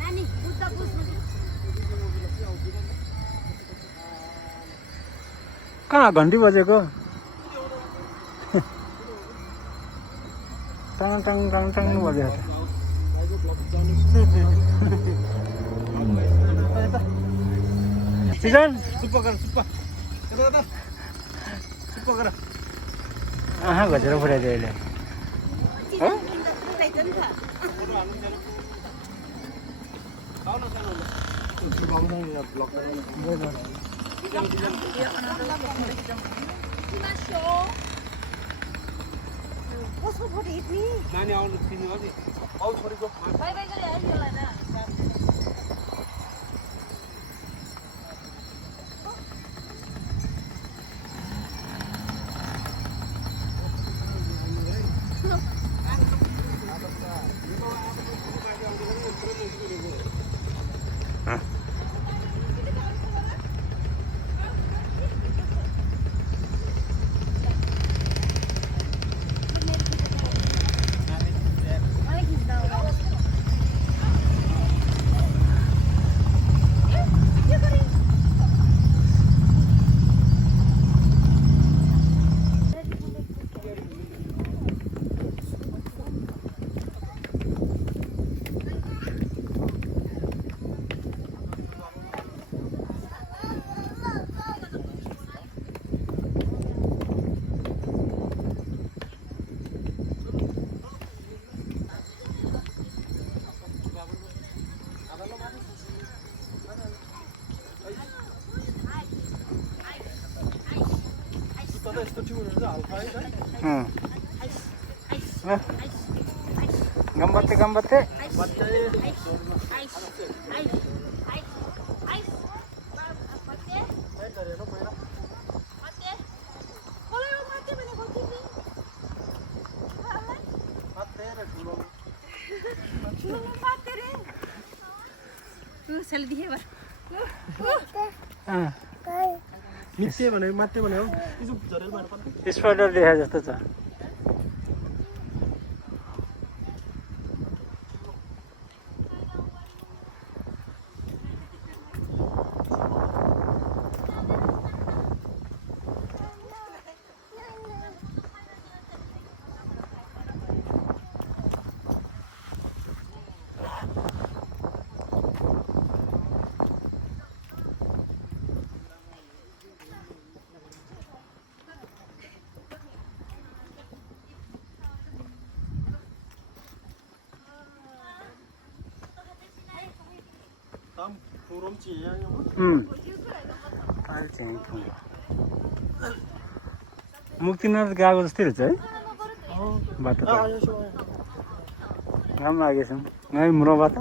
नानी बुद्ध बुझ्नु कहाँ घन्टी बजेको टाङ टाङ टाङ टाङ बजेको सिजन आहा घचेर फुटाइदियो अहिले कसको फोटो हिट्ने नानी आउनु तिमी हो नि आउ छोरीको बाइ बाइ गरे है होला न गम्बत्ते गम्बत्ते मित्ते भने मात्ते भने हो स्पाइडर देखा जस्तो छ मुक्तिनाथ गएको जस्तै रहेछ है बाटो राम्रो लागेछ गाई मुरो बाटो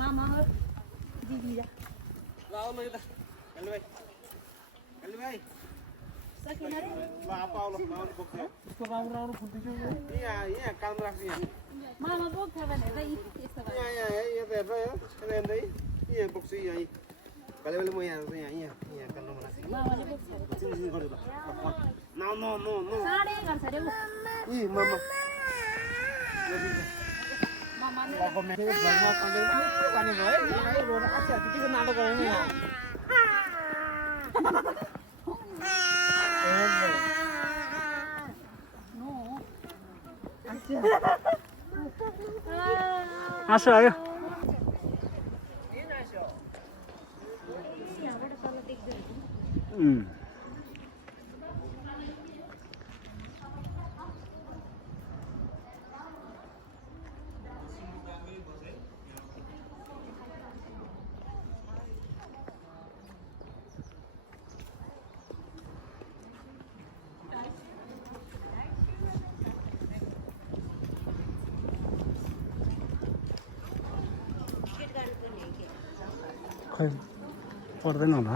मामा हो दिदी जा लाओ ल यता हेलो भाइ सकिन रे ल आप आउ ल माउनु बोक्छ यस्तो राम्रो राम्रो फुल्दैछ यहाँ काम राख्छ यहाँ मामा बोक्छ भने त यस्तो भयो यहाँ यता हेर्दै यहाँ बोक्छु यहाँ कहिले म यहाँ यहाँ काट्नु मन लाग्छ मामाले बोक्छ चिन्जिन गर्नु ल नो साडे गर्छ रे इ मामा मामाले अब मैले घरमा पानी भयो है रोड आछ त्यतिको नाटक गर्ने यहाँ आसो आयो खै पर्दैन होला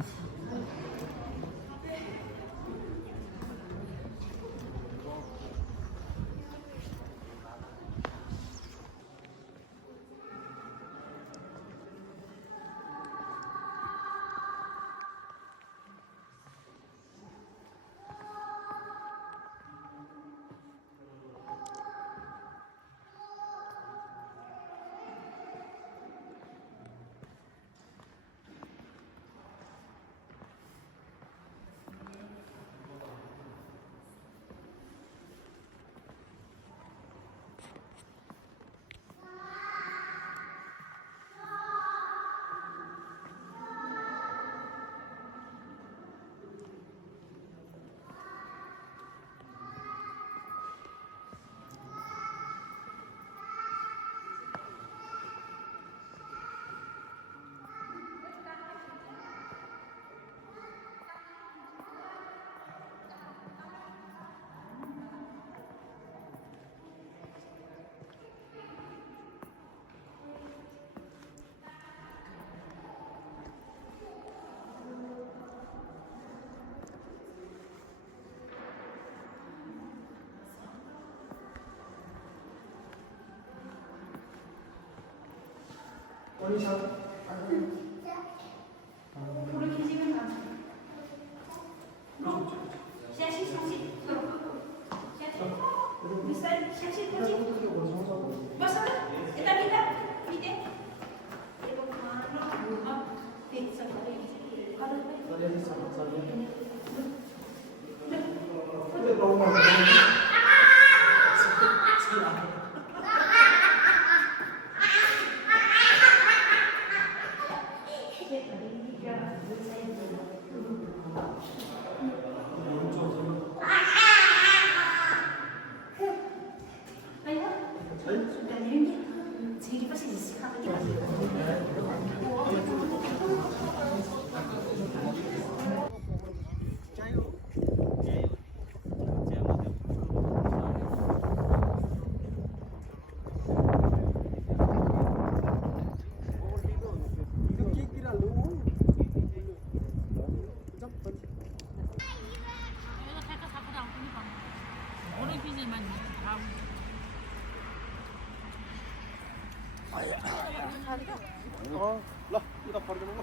ल उता फर्किनु ल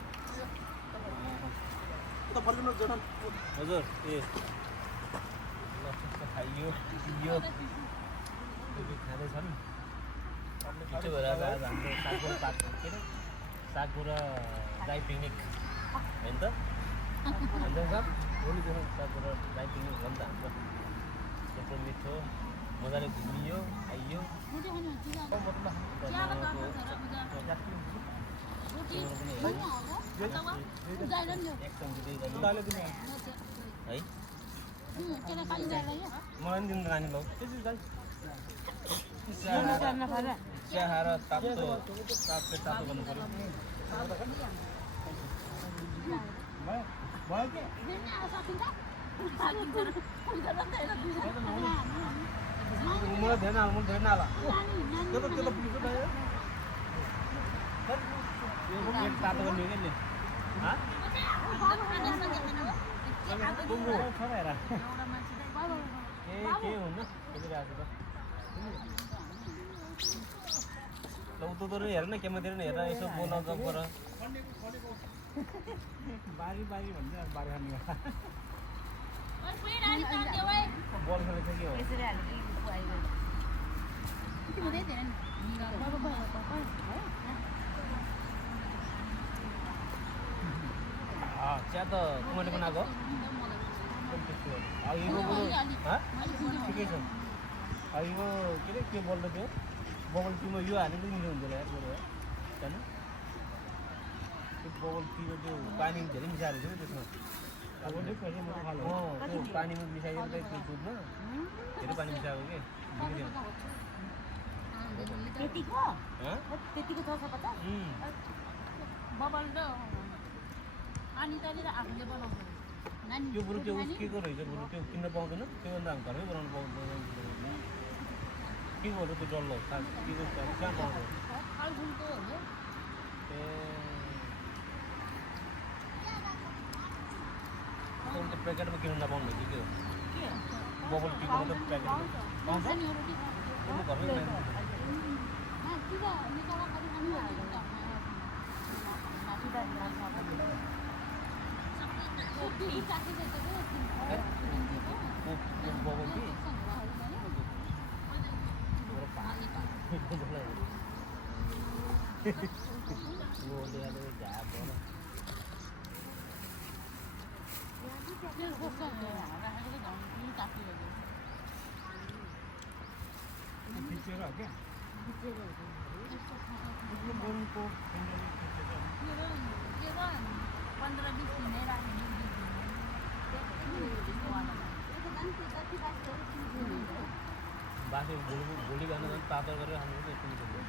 उता फर्किनु जेठा हजुर ए ल खाइयो पियो खाँदैछन् छिटो भएर आज हाम्रो सागुरा पाक के अरे सागुरा ड्राई पिकनिक होइन त सागुरा ड्राई पिकनिक हो नि त हाम्रो त्यत्रो मिठो मजाले घुमियो खाइयो है मलाई दिनु नानी भाउ चिया खाएर तातो गर्नु पऱ्यो मलाई धेरै नहाला त्यो त पुग्छ तातो गर्ने के नि के हुन्न हेरिरहेको त उतो हेर न क्यामेरातिर नि हेर यसो बोल गफ गर बारी भन्छ बारी खाने बल खेलेको के हो चिया त मैले बनाएको ठिकै छ अब यो के अरे के बोल्दै थियो बबल टीमा यो हालेको मिठो हुन्छ होला यार होइन त्यो बबल टीको त्यो पानी धेरै मिसाएर छ नि त्यसमा त्यो पानीमा मिसाइदिएर त्यो दुधमा धेरै पानी मिसाएको के त्यतिको हँ? त्यतिको 650 बबल र अनिताले र आफूले बनाउँछ नानी त्यो बरु त्यो उसकेको रहेछ बरु त्यो किन्न पाउँदैन त्योभन्दा हामी घरमै बनाउनु पाउँदैन के गर्नु त्यो डल्लो खास के गर्छ कहाँ पाउँछ फलफुलको हो ए अन्त प्याकेटमा किन्नु नपाउनु रहेछ के हो के बबल टीको मतलब प्याकेटमा पाउँछ नि रोटी म घरमै बनाइदिन्छु मा किन निकाला खाली हामी बबल टी बाँकी भोलि गाना झन् तातो गरेर हाम्रो चाहिँ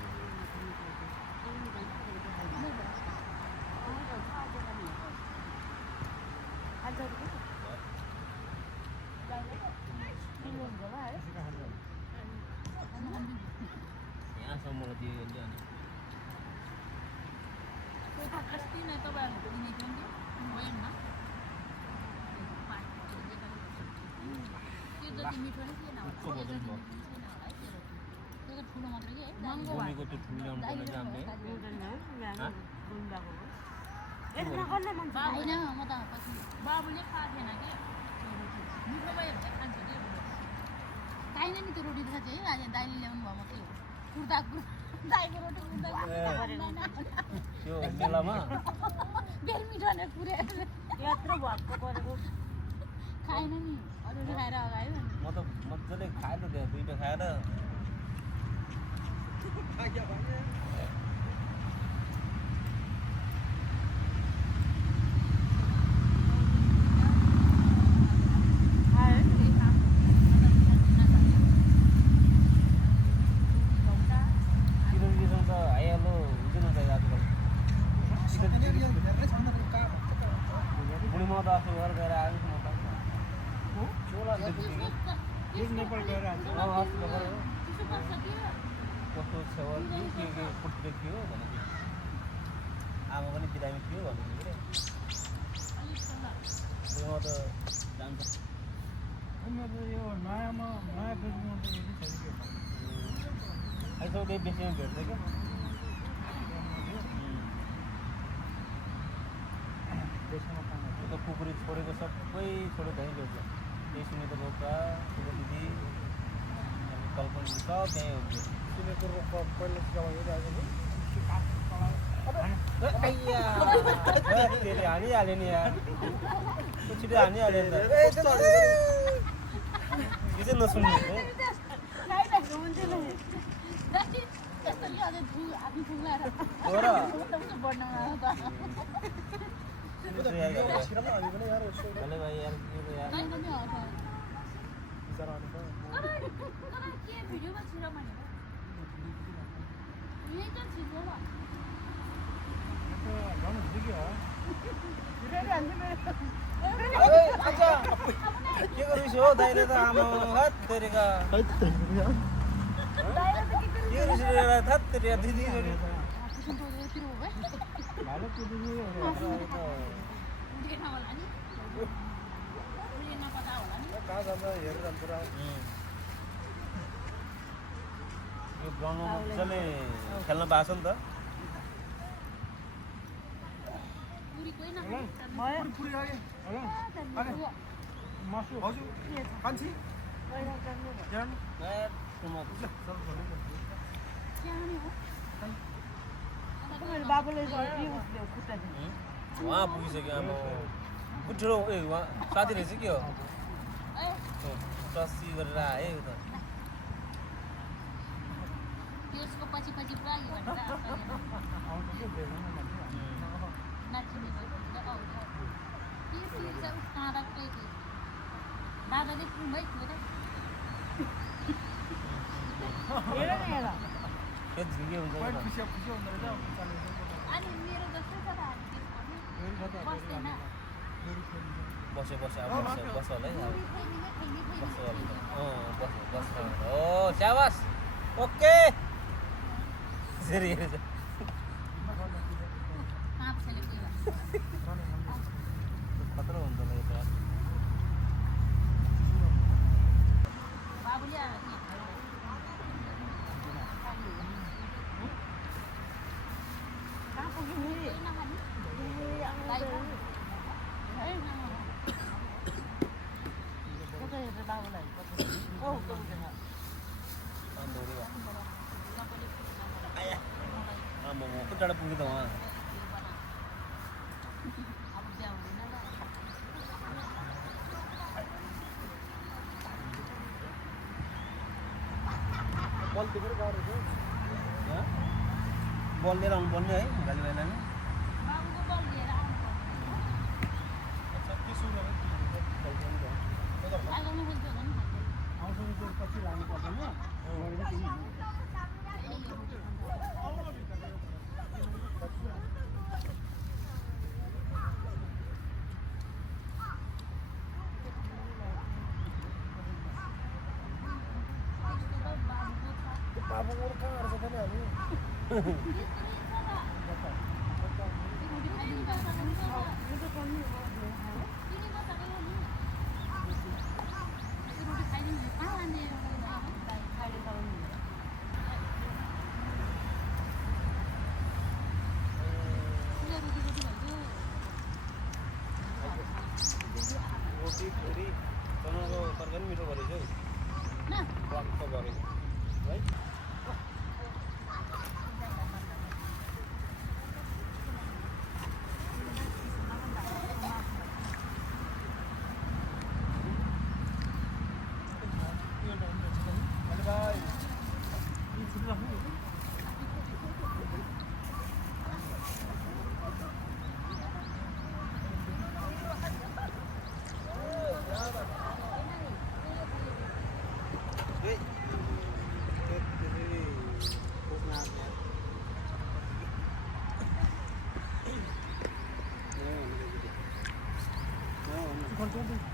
यहाँसम्म दियो भने अनि अस्ति नै तपाईँहरूले किनेको नि वेनमा त्यो जति मिठो नै थिएन होला त्यो जति मिठो छैन होला है त्यो त ठुलो मात्रै कि है महँगो भूमिको त्यो ठुलो ल्याउनु पर्ने चाहिँ हामीले होइन म त पछि बाबुले खाएको थिएन कि मिठो भयो भने खान्छ कि खाइन नि त्यो रोटी थाहा चाहिँ आज दाइले ल्याउनु भयो मात्रै हो कुर्ता दाइको रोटी कुर्ता त्यो मेलामा बेल मिठो नै पुरै यत्रो भएको परेको खाएन नि अरू खाएर अगायो म त मजाले खाएँ त त्यहाँ दुईवटा खाएर किनभने त आइहाल्नु हुँदैन त आजकल बुढी म त अस्ति घर गएर आएको छु म त चोला अस्ति कस्तो छेवा के फुटेको थियो भनेको आमा पनि बिरामी थियो भनेको के म त जान्छ यसो केही बेसीमा भेट्छ क्या त्यो त कुकुरी छोडेको सबै छोडेको त्यहीँ भेट्छ त्यही सुनेको रोका ठुलो दिदी कल्पना सब त्यहीँ हुन्छ सुनेको रोक्का पहिला त्यसले हानिहाल्यो नि यार छिटो हानिहाल्यो नि त यो चाहिँ नसुन्नेको हो र भले भाइ यार के हो यार के भिडियोमा छिर भनेको यही त छिर्छ ल के गरिस हो दाइले त आमा हात तेरेका के गरिस रे हात तेरेका दिदी कहाँ जान्छ हेरेर जान्छ र यो ग्राउन्डमा मजाले खेल्न पाएको छ नि त हजुर कान्छी बाबुले उहाँ पुगिसक्यो अब बुढो ए उहाँ साथी रहेछ के हो टस्सी गरेर आए त त्यसको पछि पछि पुरा यो भनेर नाच्ने दादाले पुमै थियो त त्यो झिङ्गे हुन्छ अनि मेरो जस्तै छ त बस्दैन बस्यो बस्यो अब बस होला है अब बस होला बस बस हो स्याबास ओके फेरि हेरेछ खतरा हुन्छ होला यो त बाबुले आम्मा कति टाढा पुग्यो त उहाँ बल लिएर आउनु पर्ने है गाली भाइलाई नि बाबुको बल लिएर आउनु आगोमा खेल्थ्यो होला नि रोटी फेरि बनाएको तरकारी मिठो गरेछ हौ वाक्क गरेको है Con